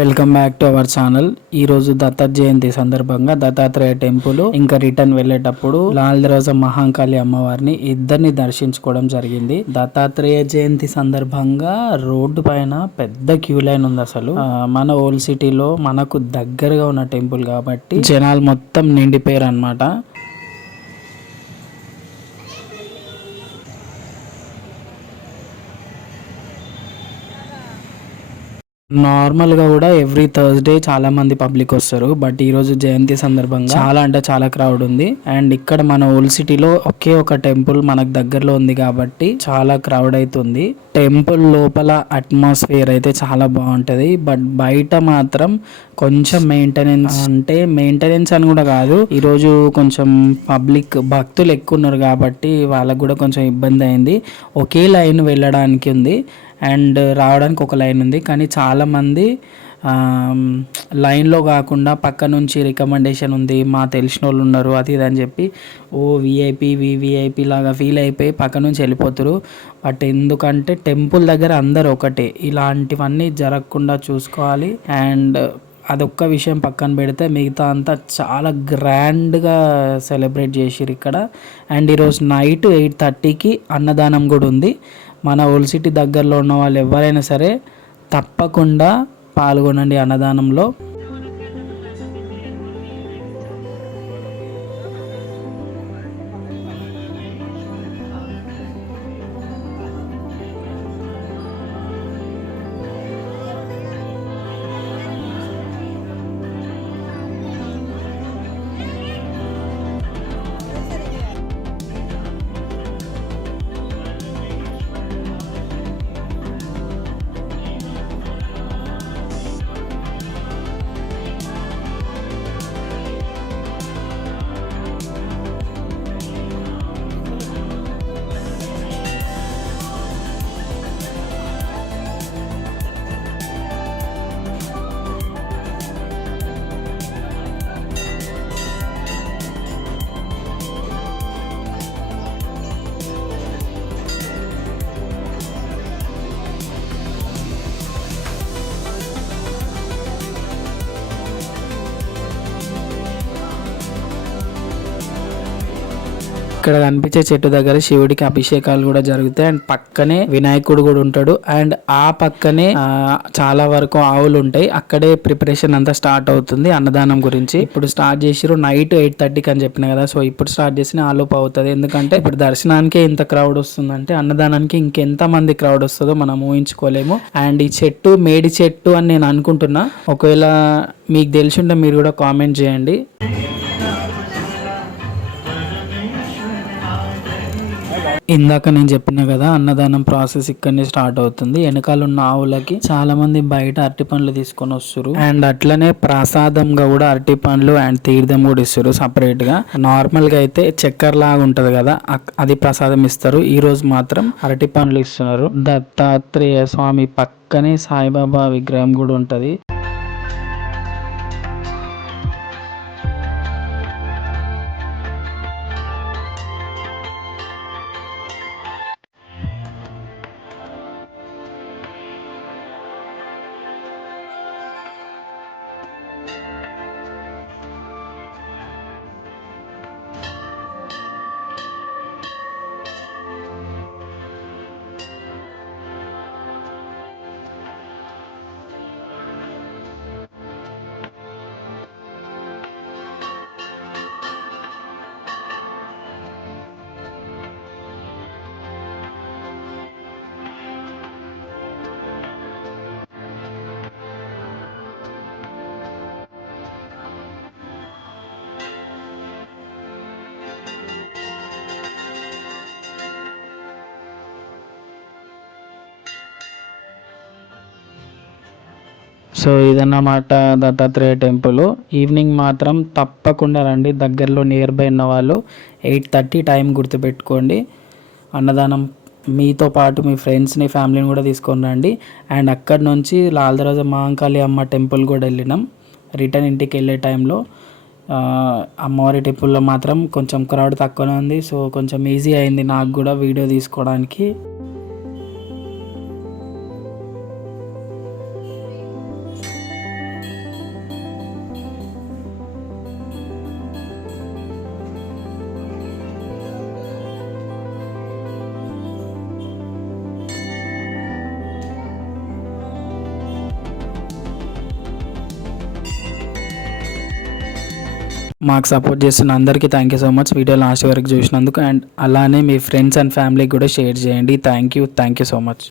Welcome back to our channel. ఈ రోజు దత్త జయంతి సందర్భంగా దత్తాత్రేయ టెంపుల్ ఇంకా రిటర్న్ వెళ్ళేటప్పుడు లాల్ దరోజ మహాంకాళి అమ్మవారిని ఇద్దరిని దర్శించుకోవడం జరిగింది. దత్తాత్రేయ జయంతి సందర్భంగా రోడ్డు పైన పెద్ద క్యూ లైన్ ఉంది అసలు. మన ఓల్డ్ సిటీలో మనకు దగ్గరగా ఉన్న టెంపుల్ కాబట్టి జనాలు మొత్తం నిండిపోయారు అనమాట నార్మల్గా కూడా ఎవ్రీ థర్స్డే చాలా మంది పబ్లిక్ వస్తారు. బట్ ఈరోజు జయంతి సందర్భంగా చాలా అంటే చాలా క్రౌడ్ ఉంది. అండ్ ఇక్కడ మన ఓల్డ్ సిటీలో ఒకే ఒక టెంపుల్ మనకు దగ్గరలో ఉంది కాబట్టి చాలా క్రౌడ్ అవుతుంది టెంపుల్ లోపల అట్మాస్ఫియర్ అయితే చాలా బాగుంటుంది. బట్ బయట మాత్రం కొంచెం మెయింటెనెన్స్ అంటే మెయింటెనెన్స్ అని కూడా కాదు. ఈరోజు కొంచెం పబ్లిక్ భక్తులు ఎక్కువ ఉన్నారు కాబట్టి వాళ్ళకు కూడా కొంచెం ఇబ్బంది అయింది. ఒకే లైన్ వెళ్ళడానికి ఉంది. అండ్ రావడానికి ఒక లైన్ ఉంది. కానీ చాలామంది లైన్లో కాకుండా పక్క నుంచి రికమెండేషన్ ఉంది మా తెలిసిన వాళ్ళు ఉన్నారు అది ఇది అని చెప్పి ఓ విఐపి వివిఐపి లాగా ఫీల్ అయిపోయి పక్క నుంచి వెళ్ళిపోతారు. బట్ ఎందుకంటే టెంపుల్ దగ్గర అందరు ఒకటే ఇలాంటివన్నీ జరగకుండా చూసుకోవాలి. అండ్ అదొక్క విషయం పక్కన పెడితే మిగతా అంతా చాలా గ్రాండ్గా సెలబ్రేట్ చేసిరు ఇక్కడ. అండ్ ఈరోజు నైట్ ఎయిట్ థర్టీకి అన్నదానం కూడా ఉంది. మన ఓల్డ్ సిటీ దగ్గరలో ఉన్న వాళ్ళు ఎవరైనా సరే తప్పకుండా పాల్గొనండి అన్నదానంలో. ఇక్కడ కనిపించే చెట్టు దగ్గర శివుడికి అభిషేకాలు కూడా జరుగుతాయి. అండ్ పక్కనే వినాయకుడు కూడా ఉంటాడు. అండ్ ఆ పక్కనే చాలా వరకు ఆవులు ఉంటాయి. అక్కడే ప్రిపరేషన్ అంతా స్టార్ట్ అవుతుంది అన్నదానం గురించి. ఇప్పుడు స్టార్ట్ చేసిరు నైట్ ఎయిట్ థర్టీకి అని చెప్పిన కదా. సో ఇప్పుడు స్టార్ట్ చేసిన ఆలోపు అవుతుంది ఎందుకంటే ఇప్పుడు దర్శనానికే ఇంత క్రౌడ్ వస్తుందంటే అన్నదానానికి ఇంకెంత మంది క్రౌడ్ వస్తుందో మనం ఊహించుకోలేము. అండ్ ఈ చెట్టు మేడి చెట్టు అని నేను అనుకుంటున్నా. ఒకవేళ మీకు తెలిసి ఉంటే మీరు కూడా కామెంట్ చేయండి. ఇందాక నేను చెప్పిన కదా అన్నదానం ప్రాసెస్ ఇక్కడనే స్టార్ట్ అవుతుంది. వెనకాల ఉన్న ఆవులకి చాలా మంది బయట అరటి పండ్లు తీసుకొని వస్తారు అండ్ అట్లనే ప్రసాదంగా కూడా అరటి పండ్లు అండ్ తీర్థం కూడా ఇస్తారు సపరేట్గా నార్మల్గా అయితే చక్కెర లాగా ఉంటది కదా అది ప్రసాదం ఇస్తారు. ఈ రోజు మాత్రం అరటి పండ్లు ఇస్తున్నారు. దత్తాత్రేయ స్వామి పక్కనే సాయిబాబా విగ్రహం కూడా ఉంటది. సో ఇదన్నమాట దత్తాత్రేయ టెంపుల్. ఈవినింగ్ మాత్రం తప్పకుండా రండి. దగ్గరలో నియర్ బై ఉన్న వాళ్ళు ఎయిట్ థర్టీ టైం గుర్తుపెట్టుకోండి. అన్నదానం మీతో పాటు మీ ఫ్రెండ్స్ని ఫ్యామిలీని కూడా తీసుకొని రండి. అండ్ అక్కడ నుంచి లాల్ దర్వాజా అమ్మ టెంపుల్ కూడా వెళ్ళినాం. రిటర్న్ ఇంటికి వెళ్ళే టైంలో. అమ్మవారి టెంపుల్లో మాత్రం కొంచెం క్రౌడ్ తక్కువనే ఉంది. సో కొంచెం ఈజీ అయింది నాకు కూడా వీడియో తీసుకోవడానికి. మాకు సపోర్ట్ చేస్తున్న అందరికీ thank you so much video last వరకు చూసినందుకు అండ్ అలానే మీ ఫ్రెండ్స్ అండ్ ఫ్యామిలీకి కూడా షేర్ చేయండి. Thank you thank you so much